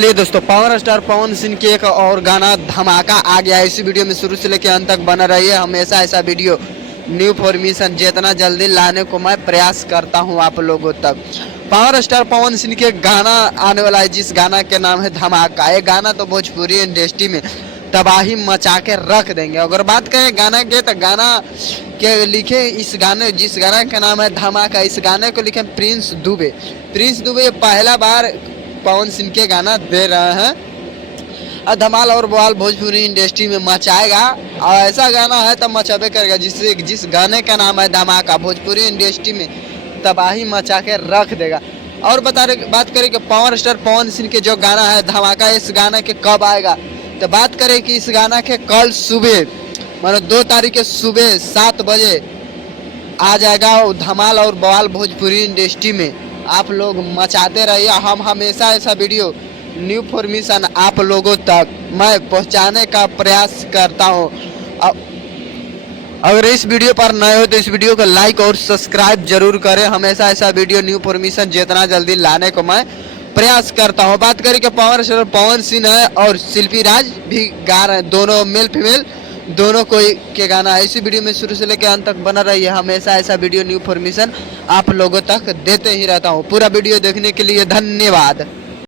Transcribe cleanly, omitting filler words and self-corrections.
चलिए दोस्तों, power star Pawan सिंह के एक और गाना धमाका आ गया है। इसी वीडियो में शुरू से लेकर अंत तक बना रहिए। हमेशा ऐसा वीडियो न्यू फॉर्मेशन जितना जल्दी लाने को मैं प्रयास करता हूं आप लोगों तक। पावर स्टार पवन सिंह के गाना आने वाला है, जिस गाना के नाम है धमाका। ये गाना तो भोजपुरी इंडस्ट्री में तबाही मचा के रख देंगे। अगर बात करें गाना के, तो गाना के लिखे इस गाने, जिस गाना का नाम है धमाका, इस गाने को लिखे प्रिंस दुबे। प्रिंस दुबे पहला बार पवन सिंह के गाना दे रहे हैं और धमाल और बवाल भोजपुरी इंडस्ट्री में मचाएगा। और ऐसा गाना है तब मचाबे करेगा जिस गाने का नाम है धमाका, भोजपुरी इंडस्ट्री में तबाही मचा के रख देगा। और बात करें कि पावर स्टार पवन सिंह के जो गाना है धमाका, इस गाना के कब आएगा, तो बात करें कि इस गाना के कल सुबह मतलब 2 तारीख के सुबह 7 बजे आ जाएगा। धमाल और बवाल भोजपुरी इंडस्ट्री में आप लोग मचाते रहिए। हम हमेशा ऐसा वीडियो न्यू फॉर्मेशन आप लोगों तक मैं पहुंचाने का प्रयास करता हूं। अगर इस वीडियो पर नए हो तो इस वीडियो को लाइक और सब्सक्राइब जरूर करें। हमेशा ऐसा वीडियो न्यू फॉर्मेशन जितना जल्दी लाने को मैं प्रयास करता हूं। बात करें कि पावर स्टार पवन सिंह है और शिल्पी राज भी गा रहे हैं, दोनों मेल फीमेल दोनों कोई के गाना है। इसी वीडियो में शुरू से लेकर अंत तक बना रहिए। हमेशा ऐसा वीडियो न्यू फॉर्मेशन आप लोगों तक देते ही रहता हूं। पूरा वीडियो देखने के लिए धन्यवाद।